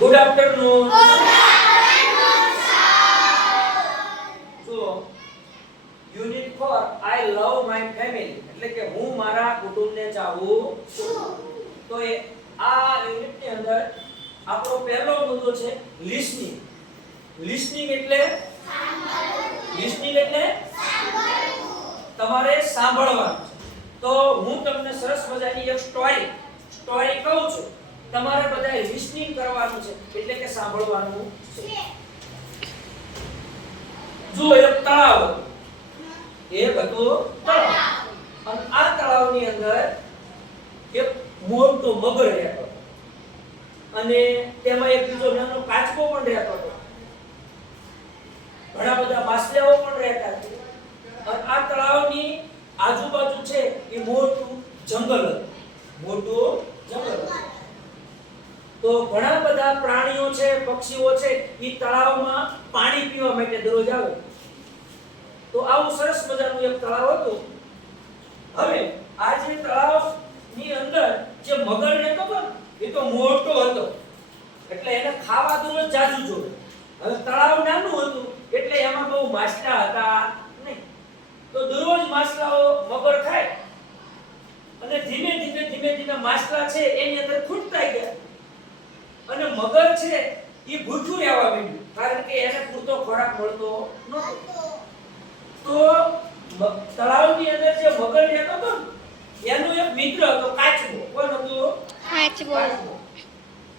Good afternoon. જો unit 4 I love my family એટલે કે હું મારા કુટુંબને ચાહું છું. તો આ યુનિટની અંદર આપણો પહેલો મુદ્દો છે લિસનિંગ. લિસનિંગ એટલે તમારે સાંભળવાનું. તો હું તમને સરસ મજાની એક સ્ટોરી કહું છું. તમારે બધાએ લિસનિંગ કરવાનું છે એટલે કે સાંભળવાનું છે. જો એક તળાવ, એક હતું તળાવ, અને આ તળાવની અંદર એક મોટો મગર રહેતો હતો અને તેમાં એક બીજો નાનો કાચબો પણ રહેતો હતો. ઘણા બધા માછલીઓ પણ રહેતા હતા. અને આ તળાવની આજુબાજુ છે એ મોટું જંગલ હતું. તો ઘણા બધા પ્રાણીઓ છે, પક્ષીઓ છે, એ તળાવમાં પાણી પીવા માટે દરરોજ આવે. તો આવું સરસ મજાનું એક તળાવ હતું. હવે આ જે તળાવની અંદર જે મગર રહેતો હતો એ તો મોટો હતો એટલે એને ખાવા દરરોજ જાજુ જોવે. હવે તળાવ નાનું હતું એટલે એમાં બહુ માછલા હતા નહીં. તો દરરોજ માછલાઓ મગર ખાય અને ધીમે ધીમે માછલા છે એની અંદર ખૂટતા ગયા અને મગર છે એ ભૂખ્યું રહેવા માંડ્યું કારણ કે એને પૂરતો ખોરાક મળતો નહોતો. તો તળાવની અંદર જે મગર રહેતો હતો એનો એક મિત્ર હતો કાચબો. કોણ હતો? કાચબો.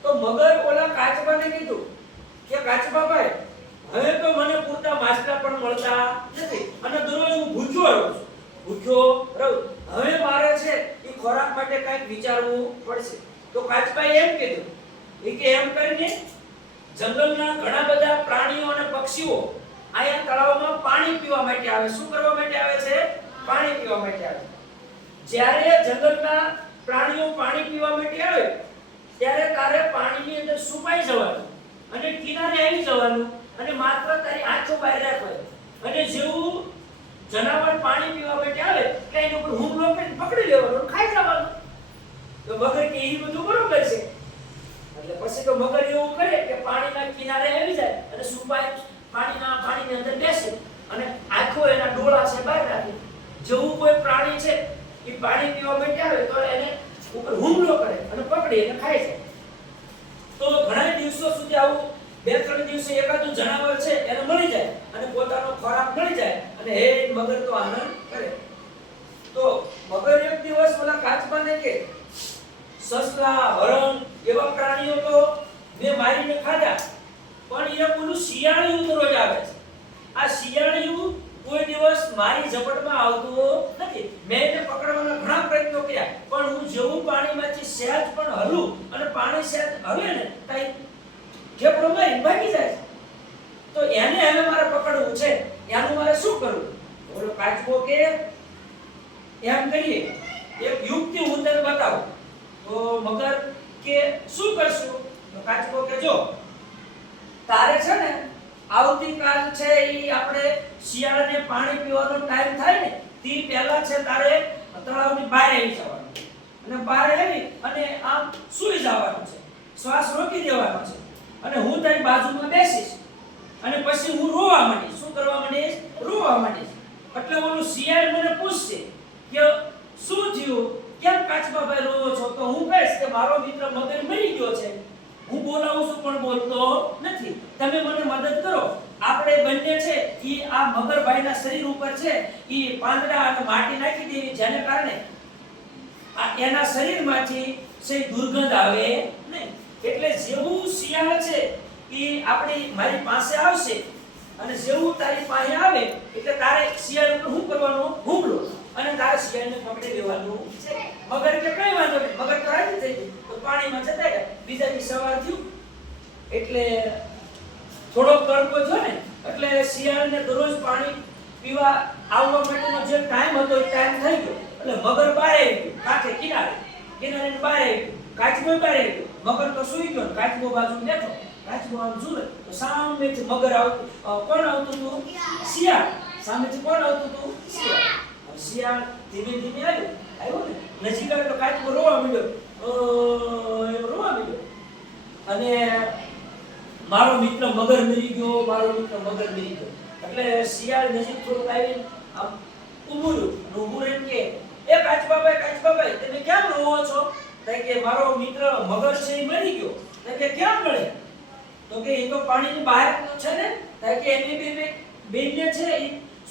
તો મગર ઓલા કાચબાને કીધું કે કાચબા ભાઈ, હવે તો મને પૂરતા માછલા પણ મળતા નથી અને દરરોજ હું ભૂખ્યો રહું. હવે મારે છે એ ખોરાક માટે કંઈક વિચારવું પડશે. તો કાચબાએ એમ કીધું કે એમ કરીને જંગલના ઘણા બધા પ્રાણીઓ અને પક્ષીઓ અહીંયા તળાવમાં પાણી પીવા માટે આવે. શું કરવા માટે આવે છે? પાણી પીવા માટે આવે. જ્યારે જંગલના પ્રાણીઓ પાણી પીવા માટે આવે ત્યારે તારે પાણીની અંદર છુપાઈ જવાનું અને કિનારે આવી જવાનું અને માત્ર તારી આંખો બહાર રાખવાની. અને જેવું જનાવર પાણી પીવા માટે આવે એટલે એની ઉપર હુમલો કરીને પકડી લેવાનો અને ખાઈ જવાનું. તો મગર કે એ બધું બરોબર છે. એટલે પછી તો મગર એવું કરે કે પાણીના કિનારે આવી જાય અને છુપાઈ પાણીની અંદર બેસે અને આંખો એના ડોળા છે બહાર રાખે. જેવું કોઈ પ્રાણી છે એ પાણી પીવા માટે આવે તો એને ઉપર હુમલો કરે અને પકડી અને ખાઈ જાય. તો ઘણા દિવસો સુધી આવું 2-3 દિવસે એકાદું જનાવર છે એને મળી જાય અને પોતાનો ખોરાક મળી જાય અને હે મગર તો આનંદ કરે. તો મગર એક દિવસ ઓલા કાચબાને કે સસલા, હરણ એવા પ્રાણીઓ તો મેં મારીને ખાધા પણ એ પેલું શિયાળિયું તો રોજ આવે છે. આ શિયાળિયું કોઈ દિવસ મારી ઝપટમાં આવતું નથી. મેં એને પકડવાના ઘણા પ્રયત્નો કર્યા પણ હું જેવું પાણીમાંથી સહેજ પણ હલું અને પાણી સહેજ હલે ને તાઈ ખેપડો મારી ભાગી જાય. તો એને હવે મારે પકડવું છે. એનું મારે શું કરવું? ઓલો કાચબો કે એમ કરીએ એક યુક્તિ હું તને બતાવું. તો મગર કે શું કરશું? તો કાચબો કે જો તારે છે ને આવતીકાલ છે ઈ આપણે શિયાળાને પાણી પીવાનો ટાઈમ થાય ને તે પહેલા છે તારે તળાવની બહાર આવી જવાનું અને બહાર આવી અને આમ સૂઈ જવાનું છે. શ્વાસ રોકી દેવાનો છે અને હું તારી બાજુમાં બેસીશ અને પછી હું રોવા માંડીશ. શું કરવા માંડીશ? રોવા માંડીશ. એટલે ઓલું શિયાળ મને પૂછશે કે શું થયું, કેમ કાચબાભાઈ રોવો છો? તો હું કહીશ કે મારો મિત્ર મગર મરી ગયો છે. હું બોલાવું છું પણ બોલતો નથી. તમે મને મદદ કરો. આપણે બંને છે ઈ આ મગરભાઈના શરીર ઉપર છે ઈ પાંદડા અને માટી નાખી દેવી જેને કારણે આ એના શરીરમાંથી સે દુર્ગંધ આવે નહીં. એટલે જેવું શિયાળ છે ઈ આપણી મારી પાસે આવશે અને જેવું તારી પાસે આવે એટલે તારે શિયાળ ઉપર શું કરવાનું? હુમલો અને તારે શિયાળને પકડી લેવાનું છે. મગર એટલે કઈ વાંધો નહીં. મગર તો રાજી થઈ ગઈ તો પાણીમાં જતા ગયા. બીજા દી સવાર થયું એટલે થોડો તડકો થયો ને એટલે શિયાળને દરરોજ પાણી પીવા આવવા માટેનો જે ટાઈમ હતો એ ટાઈમ થઈ ગયો. એટલે મગર બહાર આવી ગયો કાંઠે કિનારે બહાર આવી ગયો. કાચબો બહાર આવી ગયો. મગર તો સૂઈ ગયો. કાચબો બાજુ બેઠો. કાચબો આમ જુએ તો સામેથી મગર આવતું. કોણ આવતું હતું? શિયાળ. સામેથી કોણ આવતું હતું? શિયાળ. શિયાળ ધીમે ધીમે આવ્યો ને નજીક આવ્યો કાચબો રોવા માંડ્યો. અને મારો મિત્ર મગર મરી ગયો, મારો મિત્ર મગર મરી ગયો. એટલે શિયાળ નજીક થોડુંક આવીને આમ ઊભું રહ્યું. ઊભું રહીને કે એ કાચબાભાઈ તમે કેમ રોવો છો? તો કે મારો મિત્ર મગર છે એ મરી ગયો. તો કે કેમ મળે? તો કે એ તો પાણીની બહાર છે ને. તો કે એની બેનને છે એ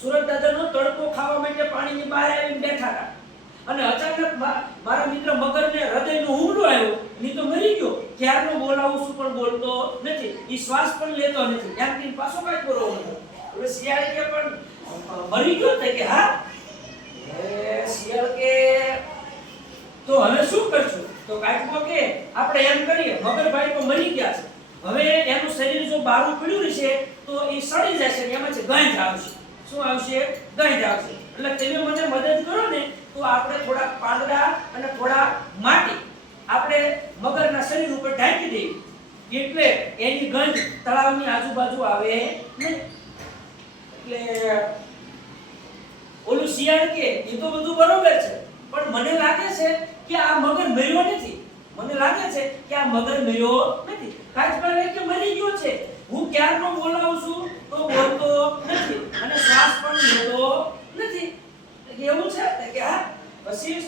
સુરત દાદાનો તડકો ખાવા માટે પાણીની બહાર આવીને બેઠા હતા. અને અચાનક મારા મિત્ર મગરને હૃદયનો હુમલો આવ્યો, ની તો મરી ગયો. ક્યારનો બોલાવું છું પણ બોલતો નથી, ઈ શ્વાસ પણ લેતો નથી. એમ કે પાછો કાઈ કરો. હવે શિયાળ કે પણ મરી ગયો? તો કે હા. શિયાળ કે તો હવે શું કરશું? તો કાચબો કે આપણે એમ કરીએ, મગરભાઈ તો મરી ગયા છે, હવે એનું શરીર જો બારું પડ્યું રહેશે તો એ સડી જશે ને એમાં છે ગંધ આવશે. શું આવશે? ગંધ આવશે. એટલે તમે મને મદદ કરો ને તો આપણે થોડા પાંદડા અને થોડા માટી આપણે મગરના શરીર ઉપર ઢાંકી દઈએ, એટલે એની ગંધ તળાવની આજુબાજુ આવે નહીં. એટલે ઓલું શિયાળ કે એ તો બધું બરોબર છે, પણ મને લાગે છે કે આ મગર મર્યો નથી. મને લાગે છે કે આ મગર મર્યો નથી. કાચબાભાઈ કે મરી ગયો છે, હું ક્યારનો બોલાવું છું તો બોલતો નથી અને શ્વાસ પણ લેતો નથી. એવું છે કે હા. પછી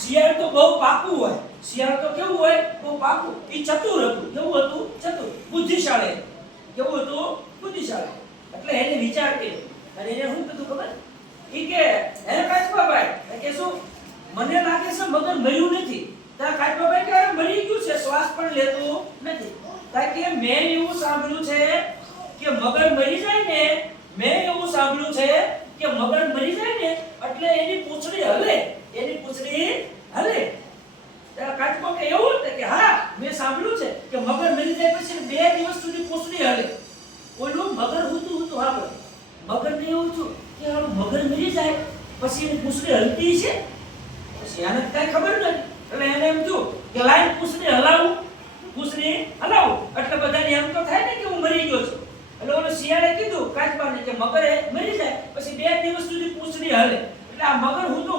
શિયાળ તો બહુ પાકું હોય. શિયાળ તો કેવું હોય? બહુ પાકું. એ ચતુર હતું. કેવું હતું? ચતુર, બુદ્ધિશાળી. કેવું હતું? બુદ્ધિશાળી. એટલે એને વિચાર કર્યો અને એને શું કીધું ખબર? ઈ કે હે કાચબાભાઈ કે શું મને લાગે છે મગર મર્યું નથી. તા કાચબાભાઈ કે મરી ગયું છે, શ્વાસ પણ લેતું નથી. તા કે મેં એવું સાંભળ્યું છે કે મગર મરી જાય ને, મેં એવું સાંભળ્યું છે કે મગર મરી જાય ને એટલે એની પૂંછડી હલે. એની પૂંછડી હલે. કાચબો કે એવું? કે હા મેં સાંભળ્યું છે કે મગર મરી જાય પછી 2 દિવસ સુધી પૂંછડી હલે. ઓલું મગર હતું હા. મગર ને એવું થયું કે મગર મરી જાય પછી એની પૂંછડી હલતી છે. પછી આને કઈ ખબર નથી. એટલે એને એમ થયું કે લાઈન પૂંછડી હલાવું એટલે બધાને એમ તો થાય ને કે હું મરી ગયો છું. એટલે ઓલો શિયાળે કીધું કાચબાને કે મગરે મરી જાય પછી 2 દિવસ સુધી પૂંછડી હલે. એટલે આ મગર હું તો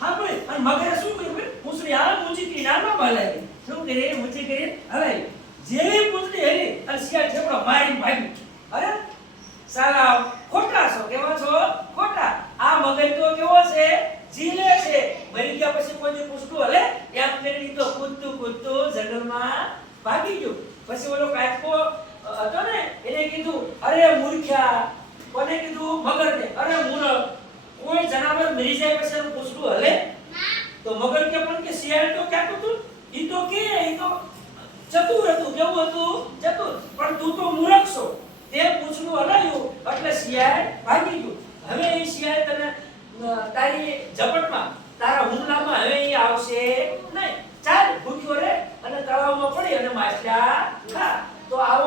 સાંભળે અને મગરે શું કર્યું? પૂંછડી હાલ ઊંચી કરી નામાં હલાવી. શું કરી? ઊંચી કરી હલાવી. જેવી પૂંછડી હલી અને શિયાળ ઠેકડો મારીને ભાગી. અરે સાલા ખોટા છો. કેવા છો? ખોટા. આ મગર તો કેવો છે? જીલે છે. મરી ગયા પછી કોઈ પૂછતું હલે એમ કરી તો કૂદતું જંગલમાં ભાગી ગયો. પછી ઓલો કાચબો હતો ને એને કીધું અરે મૂર્ખ્યા. કોને કીધું? મગરને. અરે મૂર્ખ, કોઈ જનાવર મરી જાય પછી એનું પૂછતું હલે? તો મગર કે પણ કે શિયાળ તો ક્યાં હતું? ઈ તો ચતુર હતું. કેવું હતું? ચતુર. પણ તું તો મૂર્ખ છો. તે પૂછડું હલાવ્યું એટલે શિયાળ ભાગી ગયું. હવે એ શિયાળ તને તારી ઝપટમાં તારા હુમલામાં હવે એ આવશે નહીં. ચાલ ભૂખ્યો રે અને તળાવમાં પડી અને માછલા ખા. તો આવો